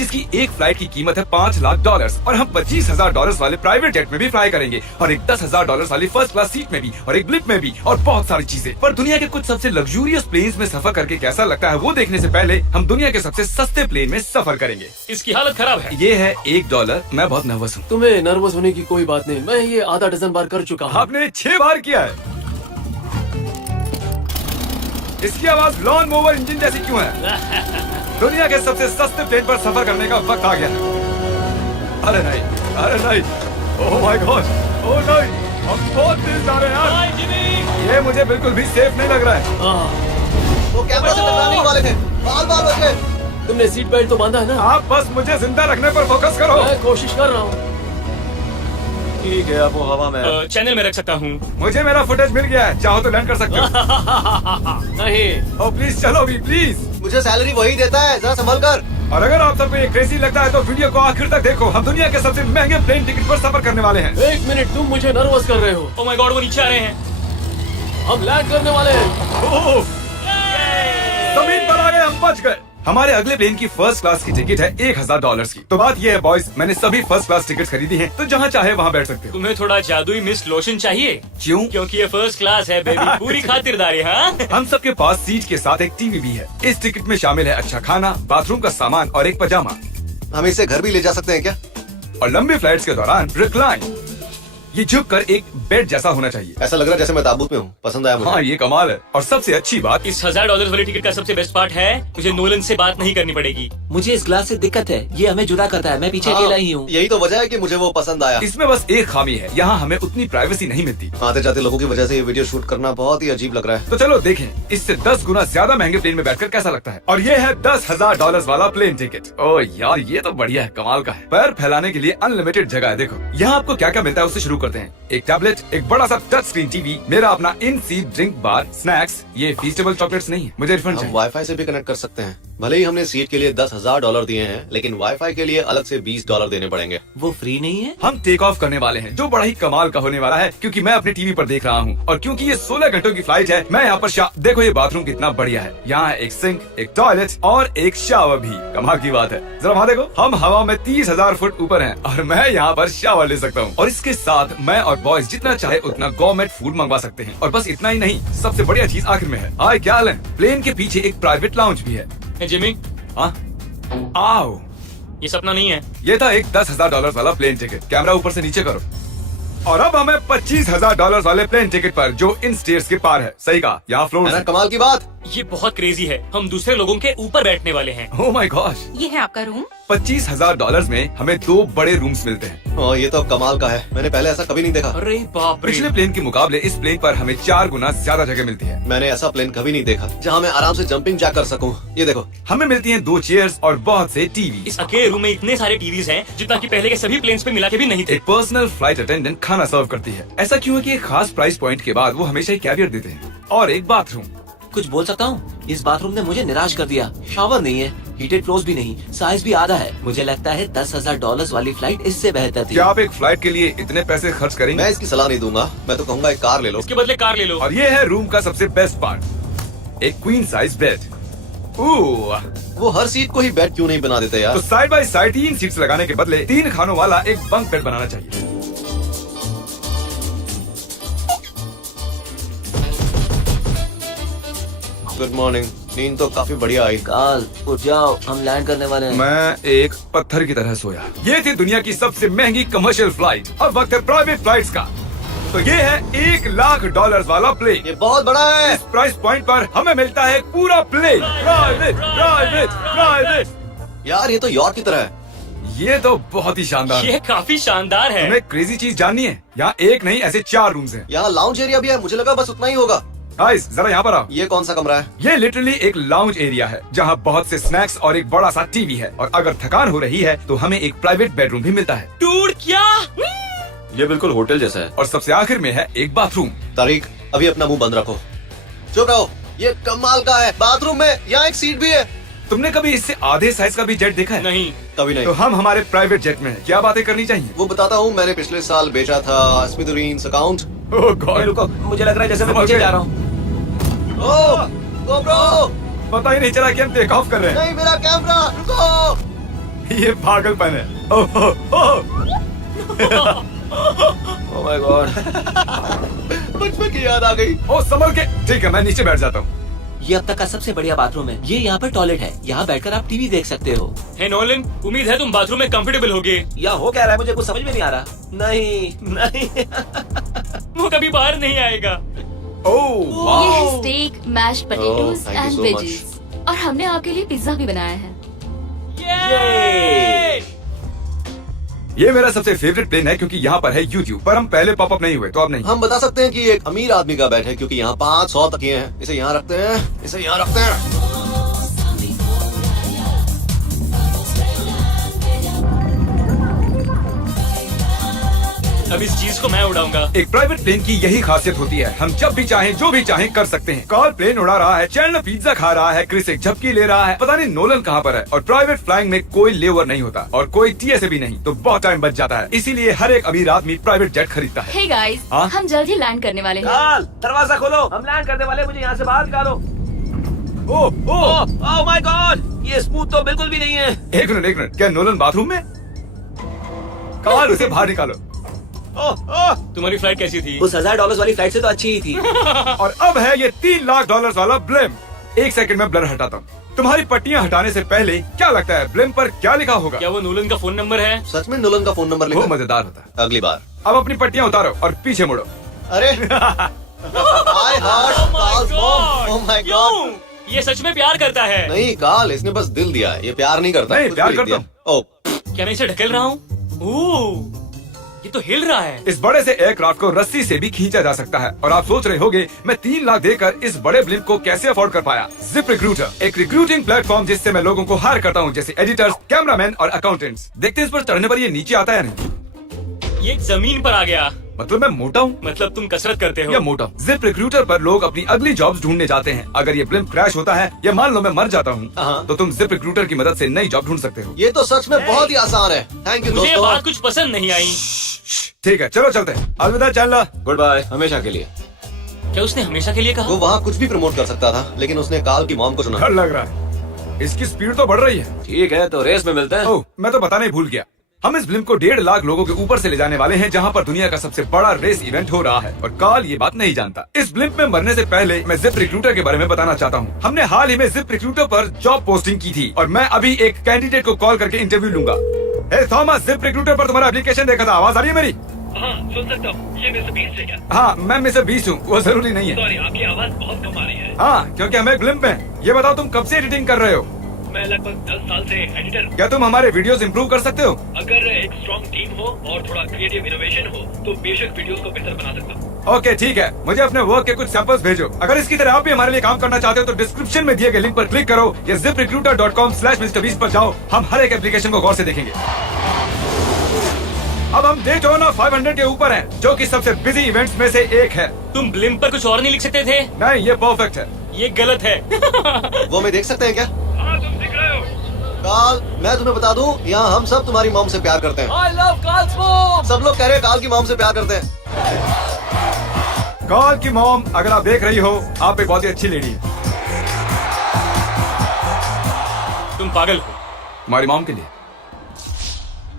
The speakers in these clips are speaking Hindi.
जिसकी एक फ्लाइट की कीमत है $5 लाख और हम $25,000 वाले प्राइवेट जेट में भी फ्लाई करेंगे और एक $10,000 वाली फर्स्ट क्लास सीट में भी और एक ब्लिप में भी और बहुत सारी चीजें। पर दुनिया के कुछ सबसे लग्जूरियस प्लेन्स में सफर करके कैसा लगता है वो देखने से पहले हम दुनिया के सबसे सस्ते प्लेन में सफर करेंगे। इसकी हालत खराब है। ये है $1। मैं बहुत नर्वस हूँ। तुम्हें नर्वस होने की कोई बात नहीं, मैं ये आधा डजन बार कर चुका हूँ। आपने 6 बार किया है। इसकी आवाज लॉन मोवर इंजन जैसी क्यों है? दुनिया के सबसे सस्ते प्लेन पर सफर करने का वक्त आ गया है। अरे नहीं, अरे नहीं, ओह माय गॉड, ओह नहीं, हम बहुत तेज जा रहे हैं यार। ये मुझे बिल्कुल भी सेफ नहीं लग रहा है। वो कैमरा से टकराने वाले थे, बाल बच गए। तुमने सीट बेल्ट तो बांधा है ना? आप बस मुझे जिंदा रखने पर फोकस करो। मैं कोशिश कर रहा हूँ। ठीक है, अब वो हवा में चैनल में रख सकता हूँ। मुझे मेरा फुटेज मिल गया है, चाहो तो लैंड कर सकते हो। नहीं, ओह प्लीज चलो भी प्लीज। मुझे सैलरी वही देता है, जरा संभल कर। और अगर आप सबको ये क्रेजी लगता है तो वीडियो को आखिर तक देखो। हम दुनिया के सबसे महंगे प्लेन टिकट पर सफर करने वाले हैं। एक मिनट, तुम मुझे नर्वस कर रहे हो। ओह माय गॉड, वो नीचे आ रहे हैं। हम लैंड करने वाले हैं। ओह, जमीन पर आ गए, हम बच गए। हमारे अगले प्लेन की फर्स्ट क्लास की टिकट है $1,000 की। तो बात ये है बॉयज, मैंने सभी फर्स्ट क्लास टिकट खरीदी हैं, तो जहाँ चाहे वहाँ बैठ सकते हो। तुम्हें थोड़ा जादुई मिस्ट लोशन चाहिए? क्यों? क्योंकि ये फर्स्ट क्लास है बेबी, पूरी खातिरदारी। हाँ, हम सबके पास सीट के साथ एक टीवी भी है। इस टिकट में शामिल है अच्छा खाना, बाथरूम का सामान और एक पजामा। हम इसे घर भी ले जा सकते हैं क्या? और लंबी फ्लाइट्स के दौरान रिक्लाइन, ये झुककर एक बेड जैसा होना चाहिए। ऐसा लग रहा है जैसे मैं ताबूत में हूँ। पसंद आया मुझे। हाँ ये कमाल है। और सबसे अच्छी बात, इस $1,000 वाली टिकट का सबसे बेस्ट पार्ट है मुझे नोलन से बात नहीं करनी पड़ेगी। मुझे इस ग्लास से दिक्कत है, ये हमें जुदा करता है। मैं पीछे अकेला ही हूँ। यही तो वजह है कि मुझे वो पसंद आया। इसमें बस एक खामी है, यहाँ हमें उतनी प्राइवेसी नहीं मिलती। आते जाते लोगों की वजह से ये वीडियो शूट करना बहुत ही अजीब लग रहा है। तो चलो देखें इससे 10 गुना ज्यादा महंगे प्लेन में बैठकर कैसा लगता है। और ये है $10,000 वाला प्लेन टिकट। ओह यार ये तो बढ़िया है, कमाल का है। पैर फैलाने के लिए अनलिमिटेड जगह है। देखो यहाँ आपको क्या क्या मिलता है उससे शुरू करते हैं। एक टैबलेट, एक बड़ा सा टच स्क्रीन टीवी, मेरा अपना इन सीट ड्रिंक बार, स्नैक्स। ये फीस्टेबल चॉकलेट्स नहीं है, मुझे रिफंड हम चाहिए। वाईफाई से भी कनेक्ट कर सकते हैं। भले ही हमने सीट के लिए $10,000 दिए हैं, लेकिन वाईफाई के लिए अलग से $20 देने पड़ेंगे। वो फ्री नहीं है? हम टेक ऑफ करने वाले हैं, जो बड़ा ही कमाल का होने वाला है, क्योंकि मैं अपने टीवी पर देख रहा हूँ। और क्योंकि ये 16 घंटों की फ्लाइट है, मैं यहाँ पर देखो ये बाथरूम कितना बढ़िया है। यहाँ है एक सिंक, एक टॉयलेट और एक शावर भी। कमाल की बात है, जरा वहाँ देखो, हम हवा में 30,000 फुट ऊपर हैं और मैं यहाँ पर शावर ले सकता हूँ। और इसके साथ मैं और बॉयज जितना चाहे उतना गवर्नमेंट फूड मंगवा सकते हैं। और बस इतना ही नहीं, सबसे बढ़िया चीज आखिर में है। हाय क्या हाल है? प्लेन के पीछे एक प्राइवेट लाउंज भी है। ए, जिमी, हाँ आओ, ये सपना नहीं है। ये था एक $10,000 वाला प्लेन टिकट। कैमरा ऊपर से नीचे करो। और अब हमें $25,000 वाले प्लेन टिकट पर, जो इन स्टेयर्स के पार है। सही कहा, यहाँ फ्लोर है ना कमाल की बात? ये बहुत क्रेजी है, हम दूसरे लोगों के ऊपर बैठने वाले हैं। Oh my gosh. ये है आपका रूम। $25,000 में हमें 2 बड़े रूम्स मिलते हैं। ओह ये तो कमाल का है, मैंने पहले ऐसा कभी नहीं देखा। अरे बाप रे, पिछले प्लेन के मुकाबले इस प्लेन पर हमें 4 गुना ज्यादा जगह मिलती है। मैंने ऐसा प्लेन कभी नहीं देखा जहाँ मैं आराम से जंपिंग जैक कर सकूँ। ये देखो, हमें मिलती हैं 2 चेयर्स और बहुत से टीवी। इस अकेले रूम में इतने सारे टीवीज हैं जितना कि पहले के सभी प्लेन्स पे मिला के भी नहीं थे। एक पर्सनल फ्लाइट अटेंडेंट खाना सर्व करती है। ऐसा क्यों है कि एक खास प्राइस पॉइंट के बाद वो हमेशा ही कैवियर देते हैं। और एक बाथरूम। कुछ बोल सकता हूँ? इस बाथरूम ने मुझे निराश कर दिया। शावर नहीं है, हीटेड फ्लोर्स भी नहीं, साइज भी आधा है। मुझे लगता है $10,000 वाली फ्लाइट इससे बेहतर थी। क्या आप एक फ्लाइट के लिए इतने पैसे खर्च करेंगे? मैं इसकी सलाह नहीं दूंगा। मैं तो कहूँगा एक कार ले लो। इसके बदले कार ले लो। और ये है रूम का सबसे बेस्ट पार्ट, एक क्वीन साइज बेड। वो हर सीट को ही बेड क्यों नहीं बना देते यार? तो साइड बाय साइड 3 सीट्स लगाने के बदले 3 खानों वाला एक बंक बेड बनाना चाहिए। Good morning. नींद तो काफी बढ़िया आई। काल उठ जाओ, हम लैंड करने वाले हैं। मैं एक पत्थर की तरह सोया। ये थी दुनिया की सबसे महंगी कमर्शियल फ्लाइट। अब वक्त है प्राइवेट फ्लाइट्स का। तो ये है $1,00,000 वाला प्लेन। ये बहुत बड़ा है। इस प्राइस पॉइंट पर हमें मिलता है एक पूरा प्लेन। Private private private. यार ये तो यॉर्क की तरह है। ये तो बहुत ही शानदार है। ये काफी शानदार है। हमें क्रेजी चीज जाननी है, यहाँ एक नहीं ऐसे 4 रूम्स हैं। यहाँ लाउंज एरिया भी है, मुझे लगा बस उतना ही होगा। गाइस जरा यहाँ पर आओ। ये कौन सा कमरा है? ये लिटरली एक लाउंज एरिया है, जहाँ बहुत से स्नैक्स और एक बड़ा सा टीवी है। और अगर थकान हो रही है तो हमें एक प्राइवेट बेडरूम भी मिलता है। टूर क्या? ये बिल्कुल होटल जैसा है। और सबसे आखिर में है एक बाथरूम। तारीख, अभी अपना मुंह बंद रखो। चुप रहो। ये कमाल का है। बाथरूम में यहाँ एक सीट भी है। तुमने कभी इससे आधे साइज का भी जेट देखा है? नहीं। कभी नहीं। तो हम हमारे प्राइवेट जेट में हैं। क्या बातें करनी चाहिए? वो बताता हूँ, मैंने पिछले साल बेचा था स्मिथुरीन्स अकाउंट। ओह गॉड, रुको, मुझे लग रहा है जैसे मैं नीचे जा रहा हूँ। ओह गोप्रो, पता ही नहीं चला कि हम टेक ऑफ कर रहे नहीं मेरा कैमरा, रुको। हैं। ये पागलपन है। Oh, oh, oh. Oh my God. बचपन की याद आ गई। ओ संभल के। ठीक है, मैं नीचे बैठ जाता हूँ। ये अब तक का सबसे बढ़िया बाथरूम है। ये यहाँ पर टॉयलेट है, यहाँ बैठकर आप टीवी देख सकते हो। हे नोलन, उम्मीद है तुम बाथरूम में कंफर्टेबल होगे। या हो क्या रहा है मुझे कुछ समझ में नहीं आ रहा। नहीं नहीं। वो कभी बाहर नहीं आएगा। ओह ये वाह। है steak, mashed potatoes thank you and so veggies. और हमने आपके लिए पिज्जा भी बनाया है। ये ये मेरा सबसे फेवरेट प्लेन है क्योंकि यहाँ पर है YouTube, पर हम पहले पॉपअप नहीं हुए तो अब नहीं। हम बता सकते हैं कि ये एक अमीर आदमी का बेड है क्योंकि यहाँ 500 तकिए हैं। इसे यहाँ रखते हैं, इसे यहाँ रखते हैं। अब इस चीज को मैं उड़ाऊंगा। एक प्राइवेट प्लेन की यही खासियत होती है, हम जब भी चाहें जो भी चाहें कर सकते हैं। कार्ल प्लेन उड़ा रहा है, चैंडलर पिज्जा खा रहा है, क्रिस एक झपकी ले रहा है, पता नहीं नोलन कहाँ पर है। और प्राइवेट फ्लाइंग में कोई लेवर नहीं होता और कोई TSA भी नहीं, तो बहुत टाइम बच जाता है। इसीलिए हर एक अमीर आदमी प्राइवेट जेट खरीदता है। हे गाइस, हाँ? हम जल्द ही लैंड करने वाले हैं। काल, दरवाजा खोलो, हम लैंड करने वाले, मुझे यहाँ से बाहर निकालो। ओह ओह, ओह माय गॉड, ये स्मूथ तो बिल्कुल भी नहीं है। एक मिनट, क्या नोलन बाथरूम में? कार्ल उसे बाहर निकालो। तुम्हारी फ्लाइट कैसी थी? उस $1000 वाली फ्लाइट से तो अच्छी ही थी। और अब है ये $3 लाख वाला ब्लेम। एक सेकंड में ब्लर हटाता हूँ। तुम्हारी पट्टियाँ हटाने से पहले क्या लगता है ब्लेम पर क्या लिखा होगा? क्या वो नोलन का फोन नंबर है? सच में नोलन का फोन नंबर वो लिखा? मजेदार होता है। अगली बार। अब अपनी पट्टियाँ उतारो और पीछे मुड़ो। अरे I heart Carl's mom. Oh my God. क्यों? ये सच में प्यार करता है। नहीं कार्ल, इसने बस दिल दिया है, ये प्यार नहीं करता। नहीं, कुछ प्यार भी लिख करता दिया। ओह, क्या मैं इसे ढकेल रहा हूँ? ये तो हिल रहा है। इस बड़े से एयरक्राफ्ट को रस्सी से भी खींचा जा सकता है। और आप सोच रहे होंगे मैं 3 लाख देकर इस बड़े ब्लिम्प को कैसे अफोर्ड कर पाया। जिप रिक्रूटर, एक रिक्रूटिंग प्लेटफॉर्म जिससे मैं लोगों को हायर करता हूँ, जैसे एडिटर्स, कैमरामैन और अकाउंटेंट्स। देखते हैं इस पर चढ़ने पर ये नीचे आता है नहीं। ये जमीन पर आ गया। मतलब मैं मोटा हूँ मतलब तुम कसरत करते हो। या मोटा हूँ। जिप रिक्रूटर पर लोग अपनी अगली जॉब्स ढूंढने जाते हैं। अगर ये ब्लिम्प क्रैश होता है या मान लो मैं मर जाता हूँ, हाँ। तो तुम जिप रिक्रूटर की मदद से नई जॉब ढूंढ सकते हो। ये तो सच में बहुत ही आसान है। थैंक यू मुझे ये दोस्तों। बात कुछ पसंद नहीं आई। ठीक है, चलो चलते हैं। अलविदा चैंडलर। गुड बाय, हमेशा के लिए। क्या उसने हमेशा के लिए कहा? वो वहाँ कुछ भी प्रमोट कर सकता था, लेकिन उसने कार्ल की मॉम को चुना। डर लग रहा है, इसकी स्पीड तो बढ़ रही है। ठीक है, तो रेस में मिलते हैं। ओह, मैं तो बताना ही भूल गया। हम इस ब्लिम्प को 1.5 लाख लोगों के ऊपर से ले जाने वाले हैं, जहाँ पर दुनिया का सबसे बड़ा रेस इवेंट हो रहा है। और कार्ल ये बात नहीं जानता। इस ब्लिम्प में मरने से पहले मैं जिप रिक्रूटर के बारे में बताना चाहता हूँ। हमने हाल ही में जिप रिक्रूटर पर जॉब पोस्टिंग की थी और मैं अभी एक कैंडिडेट को कॉल करके इंटरव्यू लूंगा। हे थॉमस, जिप रिक्रूटर पर तुम्हारा एप्लीकेशन देखा था। आवाज आ रही है मेरी? हाँ, सुन सकता हूँ। ये मिस्टर बीस्ट है क्या? हाँ, मैं मिस्टर 20 हूँ। वो जरूरी नहीं है। सॉरी, आपकी आवाज बहुत कम आ रही है। हाँ, क्योंकि हम एक ब्लिम्प हैं। ये बताओ तुम कब से एडिटिंग कर रहे हो? मैं लगभग 10 साल से एडिटर हूँ। क्या तुम हमारे वीडियोस इंप्रूव कर सकते हो? अगर एक स्ट्रॉन्ग टीम हो और थोड़ा क्रिएटिव इनोवेशन हो तो बेशक वीडियोस को बेहतर बना सकता हूँ। ओके, ठीक है। मुझे अपने वर्क के कुछ सैंपल्स भेजो। अगर इसकी तरह आप भी हमारे लिए काम करना चाहते हो तो डिस्क्रिप्शन में दिए गए लिंक पर क्लिक करो या ziprecruiter.com/Mr. Beast पर जाओ। हम हर एक एप्लीकेशन को गौर से देखेंगे। अब हम डे टर्नर 500 के ऊपर हैं, जो कि सबसे बिजी इवेंट्स में से एक है। तुम ब्लिम्प पर कुछ और नहीं लिख सकते थे? नहीं, ये परफेक्ट है। ये गलत है। वो मैं देख सकते हैं क्या? हाँ, तुम दिख रहे हो। कार्ल, मैं तुम्हें बता दूं, यहाँ हम सब तुम्हारी मॉम से प्यार करते हैं। I love Carl's mom! सब लोग कह रहे हैं कार्ल की मॉम से प्यार करते हैं। कार्ल की मॉम, अगर आप देख रही हो, आप एक बहुत ही अच्छी लेडी है। तुम पागल हो। हमारी मॉम के लिए।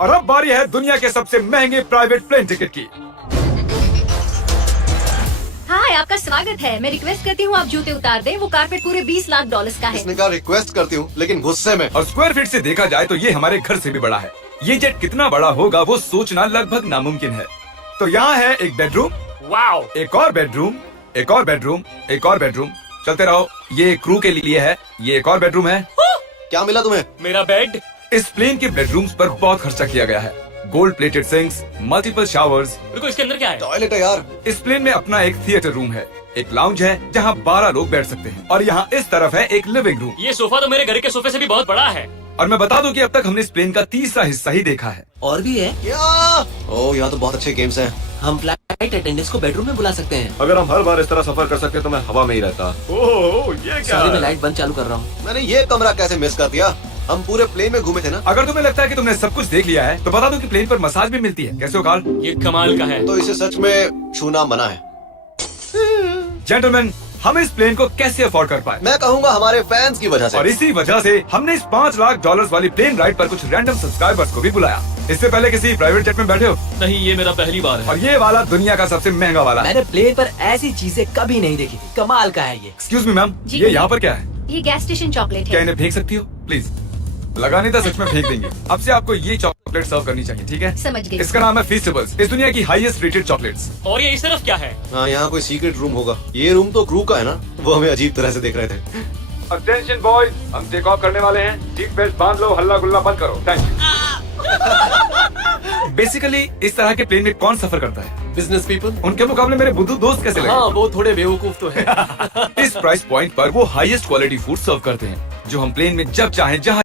और अब बारी है दुनिया के सबसे महंगे प्राइवेट प्लेन टिकट की। हाय, आपका स्वागत है। मैं रिक्वेस्ट करती हूँ आप जूते उतार दें। वो कारपेट पूरे $20 लाख का है। इसने कहा रिक्वेस्ट करती हूँ, लेकिन गुस्से में। और स्क्वायर फीट से देखा जाए तो ये हमारे घर से भी बड़ा है। ये जेट कितना बड़ा होगा वो सोचना लगभग नामुमकिन है। तो यहाँ है एक बेडरूम, वाओ। एक और बेडरूम, एक और बेडरूम, एक और बेडरूम। चलते रहो। ये क्रू के लिए है। ये एक और बेडरूम है। क्या मिला तुम्हें? मेरा बेड। इस प्लेन के बेडरूम्स पर बहुत खर्चा किया गया है। Gold plated sinks, multiple showers. रुको, इसके अंदर क्या है? टॉयलेट है यार। इस प्लेन में अपना एक थिएटर रूम है, एक लाउंज है जहाँ 12 लोग बैठ सकते हैं, और यहाँ इस तरफ है एक लिविंग रूम। ये सोफा तो मेरे घर के सोफे से भी बहुत बड़ा है। और मैं बता दूं कि अब तक हमने इस प्लेन का तीसरा हिस्सा ही देखा है। और भी है। क्या? ओह, यहाँ तो बहुत अच्छे गेम्स हैं। हम फ्लाइट अटेंडेंट्स को बेडरूम में बुला सकते हैं। अगर हम हर बार इस तरह सफर कर सकते तो मैं हवा में ही रहता। ओह, ये सॉरी, मैं लाइट बंद चालू कर रहा हूँ। मैंने ये कमरा कैसे मिस कर दिया? हम पूरे प्लेन में घूमे थे ना। अगर तुम्हें लगता है कि तुमने सब कुछ देख लिया है तो बता दो कि प्लेन पर मसाज भी मिलती है। कैसे हो कार्ल? ये कमाल का है। तो इसे सच में छूना मना है। जेंटलमैन, हम इस प्लेन को कैसे अफोर्ड कर पाए। मैं कहूँगा हमारे फैंस की वजह और से। इसी वजह से हमने इस $5 लाख वाली प्लेन राइड पर कुछ रैंडम सब्सक्राइबर्स को भी बुलाया। इससे पहले किसी प्राइवेट जेट में बैठे हो? नहीं, ये मेरा पहली बार है। और ये वाला दुनिया का सबसे महंगा वाला है। मैंने प्लेन पर ऐसी चीजें कभी नहीं देखी थी। कमाल का है ये। एक्सक्यूज मी मैम, जी। ये यहाँ पर क्या है? ये गैस स्टेशन चॉकलेट क्या है। इन्हें फेंक सकती हो प्लीज? लगाने तो सच में फेंक देंगे। अब से आपको ये चॉकलेट सर्व करनी चाहिए, ठीक है? समझ गई। इसका नाम है फीस्टेबल्स, इस दुनिया की हाईएस्ट रेटेड चॉकलेट्स। और ये इस तरफ क्या है? हाँ, यहाँ कोई सीक्रेट रूम होगा। ये रूम तो क्रू का है ना, वो हमें अजीब तरह से देख रहे थे। अटेंशन बॉयज, हम टेक ऑफ करने वाले हैं। सीट बेल्ट बांध लो, हल्ला गुल्ला बंद करो। Thank you. बेसिकली इस तरह के प्लेन में कौन सफर करता है? Business people. उनके मुकाबले मेरे बुद्धू दोस्त कैसे लगे? हाँ, वो थोड़े बेवकूफ तो है। इस प्राइस पॉइंट पर वो हाईएस्ट क्वालिटी फूड सर्व करते हैं जो हम प्लेन में जब चाहें जहां